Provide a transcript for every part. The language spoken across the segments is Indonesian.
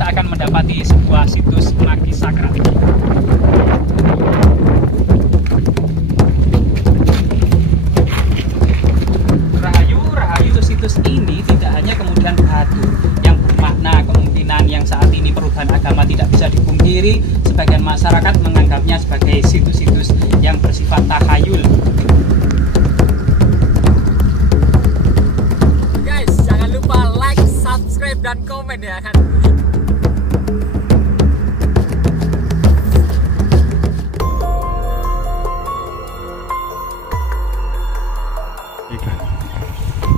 kita akan mendapati sebuah situs magis sakral. Rahayu situs ini tidak hanya kemudian batu yang bermakna kemungkinan yang saat ini perubahan agama tidak bisa dipungkiri, sebagian masyarakat menganggapnya sebagai situs-situs yang bersifat takhayul. Guys, jangan lupa like, subscribe, dan komen ya kan.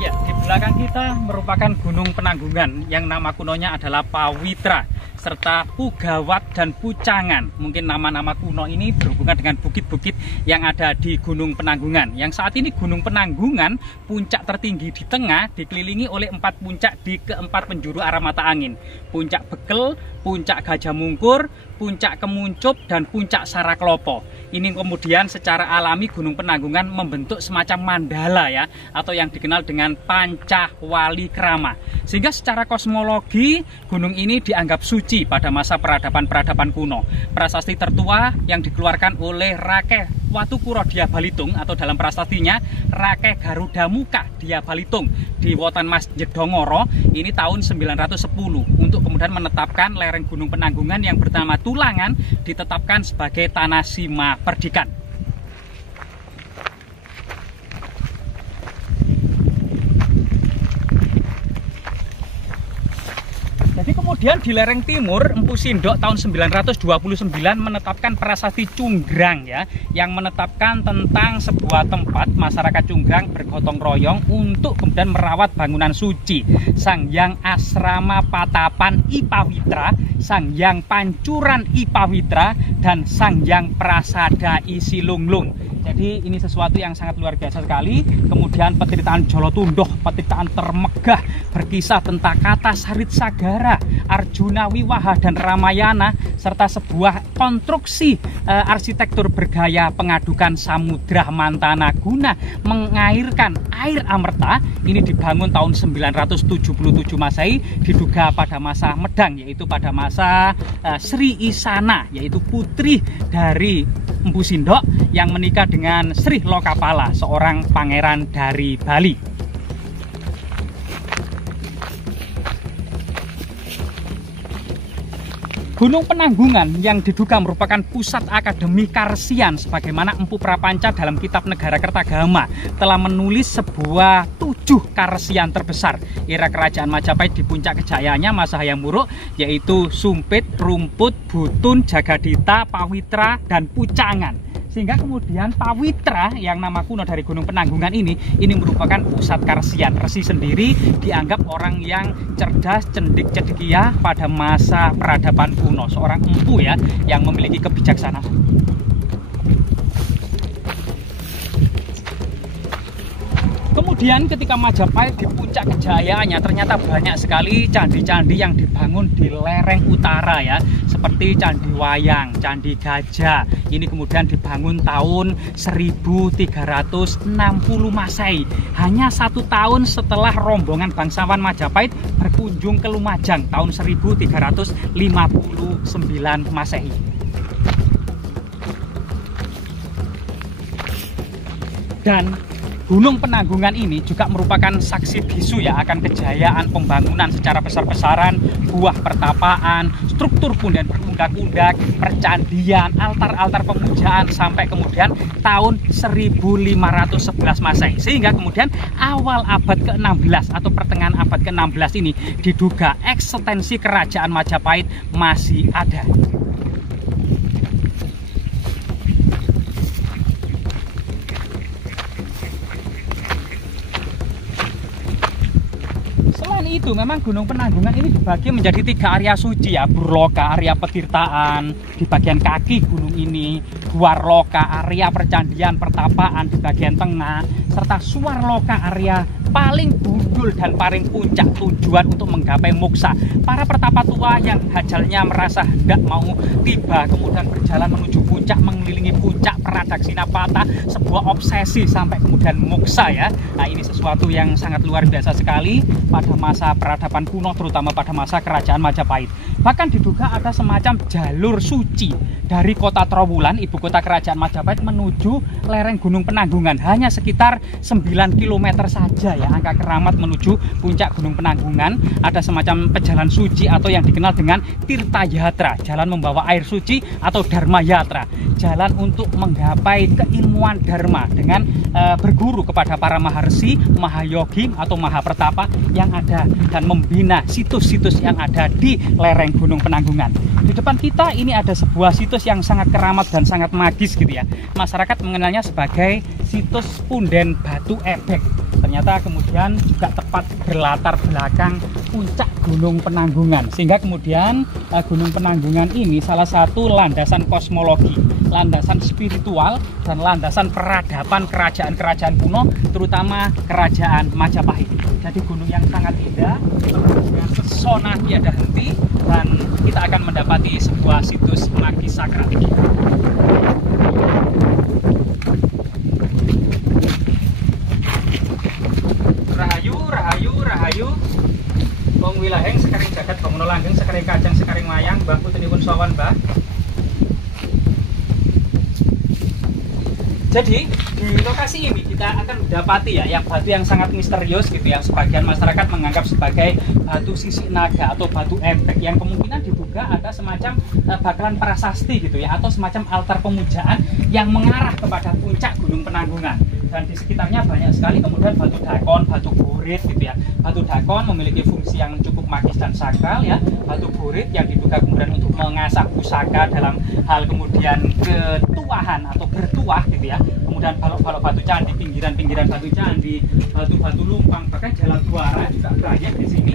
Ya, di belakang kita merupakan Gunung Penanggungan yang nama kunonya adalah Pawitra, serta Pugawat dan Pucangan. Mungkin nama-nama kuno ini berhubungan dengan bukit-bukit yang ada di Gunung Penanggungan. Yang saat ini Gunung Penanggungan, puncak tertinggi di tengah, dikelilingi oleh 4 puncak di keempat penjuru arah mata angin. Puncak Bekel, Puncak Gajah Mungkur, Puncak Kemuncup, dan Puncak Saraklopo. Ini kemudian secara alami Gunung Penanggungan membentuk semacam mandala ya, atau yang dikenal dengan Pancawali Krama. Sehingga secara kosmologi gunung ini dianggap suci pada masa peradaban-peradaban kuno. Prasasti tertua yang dikeluarkan oleh Rakeh Watukuro Dia Balitung, atau dalam prasastinya Rakeh Garuda Muka Dia Balitung di Wotan Masjid Dongoro, ini tahun 910, untuk kemudian menetapkan lereng Gunung Penanggungan yang bernama Tulangan ditetapkan sebagai tanah sima perdikan. Jadi kemudian di lereng timur, Empu Sindok tahun 929 menetapkan prasasti Cunggrang ya, yang menetapkan tentang sebuah tempat masyarakat Cunggrang bergotong royong untuk kemudian merawat bangunan suci Sang Hyang Asrama Patapan Ipawitra, Sang Hyang Pancuran Ipawitra, dan Sang Hyang Prasada Isilunglung. Jadi ini sesuatu yang sangat luar biasa sekali. Kemudian petirtaan Jolotundoh, petirtaan Termegah, berkisah tentang kata Sarit Sagara, Arjuna Wiwaha, dan Ramayana, serta sebuah konstruksi arsitektur bergaya pengadukan Samudra Mantana guna mengairkan air amerta. Ini dibangun tahun 977 Masehi, diduga pada masa Medang, yaitu pada masa Sri Isana, yaitu putri dari Empu Sindok yang menikah dengan Sri Lokapala, seorang pangeran dari Bali. Gunung Penanggungan yang diduga merupakan pusat Akademi Karsian, sebagaimana Empu Prapanca dalam kitab Negara Kertagama telah menulis sebuah 7 Karsian terbesar era kerajaan Majapahit di puncak kejayaannya masa Hayam Wuruk, yaitu Sumpit, Rumput, Butun, Jagadita, Pawitra, dan Pucangan. Sehingga kemudian Pawitra yang nama kuno dari Gunung Penanggungan ini merupakan pusat Karsian. Resi sendiri dianggap orang yang cerdas, cendik, cedekia pada masa peradaban kuno, seorang empu ya yang memiliki kebijaksanaan. Kemudian ketika Majapahit di puncak kejayaannya, ternyata banyak sekali candi-candi yang dibangun di lereng utara ya, seperti Candi Wayang, Candi Gajah. Ini kemudian dibangun tahun 1360 Masehi, hanya 1 tahun setelah rombongan bangsawan Majapahit berkunjung ke Lumajang tahun 1359 Masehi. Dan Gunung Penanggungan ini juga merupakan saksi bisu ya akan kejayaan pembangunan secara besar-besaran, buah pertapaan, struktur punden berundak-undak, percandian, altar-altar pemujaan, sampai kemudian tahun 1511 Masehi. Sehingga kemudian awal abad ke-16 atau pertengahan abad ke-16 ini diduga ekstensi kerajaan Majapahit masih ada. Itu memang Gunung Penanggungan ini dibagi menjadi 3 area suci ya, Burloka, area petirtaan di bagian kaki gunung ini, Guarloka, area percandian pertapaan di bagian tengah, serta Suwarloka, area paling gundul dan paling puncak tujuan untuk menggapai moksa. Para pertapa tua yang hajalnya merasa hendak mau tiba, kemudian berjalan menuju puncak, mengelilingi puncak Pradaksina Patah, sebuah obsesi sampai kemudian moksa ya. Nah, ini sesuatu yang sangat luar biasa sekali pada masa masa peradaban kuno, terutama pada masa kerajaan Majapahit. Bahkan diduga ada semacam jalur suci dari kota Trowulan, ibu kota kerajaan Majapahit, menuju lereng Gunung Penanggungan. Hanya sekitar 9 km saja ya, angka keramat menuju puncak Gunung Penanggungan. Ada semacam pejalan suci atau yang dikenal dengan Tirta Yatra, jalan membawa air suci, atau Dharma Yatra, jalan untuk menggapai keilmuan Dharma dengan berguru kepada para maharsi, mahayogi atau mahapertapa yang ada dan membina situs-situs yang ada di lereng Gunung Penanggungan. Di depan kita ini ada sebuah situs yang sangat keramat dan sangat magis gitu ya. Masyarakat mengenalnya sebagai situs Punden Batu Ebek. Ternyata kemudian juga tepat berlatar belakang puncak Gunung Penanggungan, sehingga kemudian Gunung Penanggungan ini salah satu landasan kosmologi, landasan spiritual, dan landasan peradaban kerajaan-kerajaan kuno, terutama kerajaan Majapahit. Jadi gunung yang sangat indah, dengan pesona tiada henti, dan kita akan mendapati sebuah situs magis sakral. Rahayu, rahayu, rahayu. Wong wilaheng sekaring jagat banguno langgeng sekaring kajang sekaring mayang mbah putunipun sowan mbah. Jadi di lokasi ini kita akan mendapati ya yang batu yang sangat misterius gitu, yang sebagian masyarakat menganggap sebagai batu sisik naga atau batu ebek, yang kemungkinan diduga ada semacam bakalan prasasti gitu ya, atau semacam altar pemujaan yang mengarah kepada puncak Gunung Penanggungan. Dan di sekitarnya banyak sekali kemudian batu dakon, batu burit gitu ya. Batu dakon memiliki fungsi yang cukup magis dan sakral ya. Batu burit yang diduga kemudian untuk mengasah pusaka dalam hal kemudian ketuahan atau bertuah gitu ya. Kemudian balok-balok batu candi, pinggiran-pinggiran batu candi, batu-batu lumpang, bahkan jalan juara juga banyak di sini.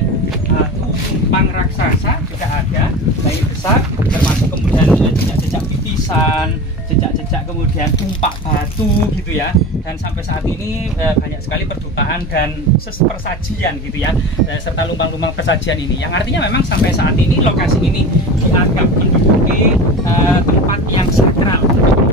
Batu lumpang raksasa juga ada, baik besar, termasuk kemudian jejak-jejak pipisan, jejak-jejak kemudian tumpak batu gitu ya. Dan sampai saat ini banyak sekali perdukaan dan persajian gitu ya, serta lumbang-lumbang persajian ini, yang artinya memang sampai saat ini lokasi ini dianggap menduduki tempat yang sakral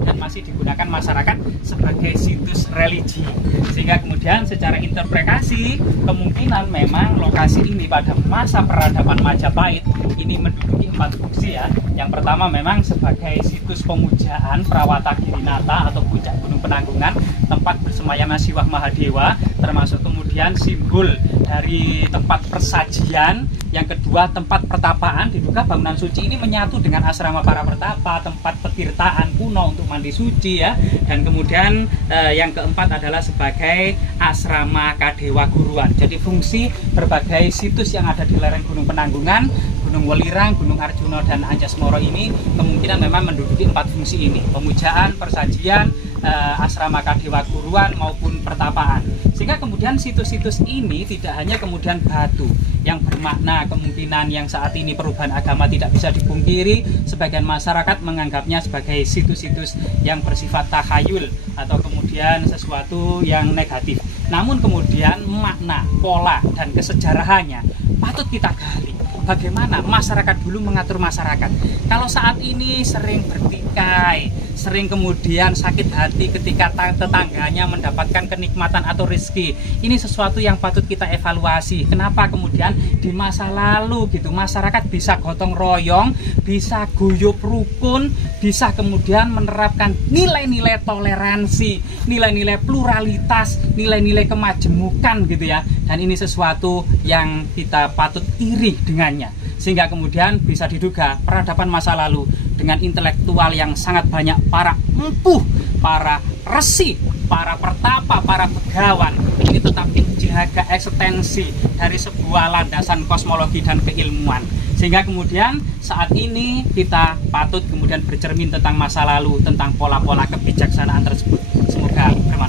dan masih digunakan masyarakat sebagai situs religi. Sehingga kemudian secara interpretasi kemungkinan memang lokasi ini pada masa peradaban Majapahit ini menduduki 4 fungsi ya. Yang pertama memang sebagai situs pemujaan Prawata Girinata atau puncak Gunung Penanggungan, tempat bersemayamnya Siwah Mahadewa, termasuk kemudian simbol dari tempat persajian. Yang kedua tempat pertapaan, diduga bangunan suci ini menyatu dengan asrama para pertapa, tempat petirtaan kuno untuk mandi suci ya. Dan kemudian yang keempat adalah sebagai asrama Kadewa Guruan. Jadi fungsi berbagai situs yang ada di lereng Gunung Penanggungan, Gunung Welirang, Gunung Arjuna, dan Anjasmara ini kemungkinan memang menduduki 4 fungsi ini: pemujaan, persajian, asrama Kadewa Guruan maupun pertapaan. Sehingga kemudian situs-situs ini tidak hanya kemudian batu yang bermakna kemungkinan yang saat ini perubahan agama tidak bisa dipungkiri, sebagian masyarakat menganggapnya sebagai situs-situs yang bersifat takhayul atau kemudian sesuatu yang negatif. Namun kemudian makna, pola, dan kesejarahannya patut kita gali. Bagaimana masyarakat dulu mengatur masyarakat. Kalau saat ini sering bertikai, sering kemudian sakit hati ketika tetangganya mendapatkan kenikmatan atau rezeki. Ini sesuatu yang patut kita evaluasi. Kenapa kemudian di masa lalu gitu masyarakat bisa gotong royong, bisa guyup rukun, bisa kemudian menerapkan nilai-nilai toleransi, nilai-nilai pluralitas, nilai-nilai kemajemukan gitu ya. Dan ini sesuatu yang kita patut iri dengannya. Sehingga kemudian bisa diduga peradaban masa lalu dengan intelektual yang sangat banyak, para empuh, para resi, para pertapa, para begawan, ini tetap menjaga eksistensi dari sebuah landasan kosmologi dan keilmuan. Sehingga kemudian saat ini kita patut kemudian bercermin tentang masa lalu, tentang pola-pola kebijaksanaan tersebut. Semoga bermanfaat.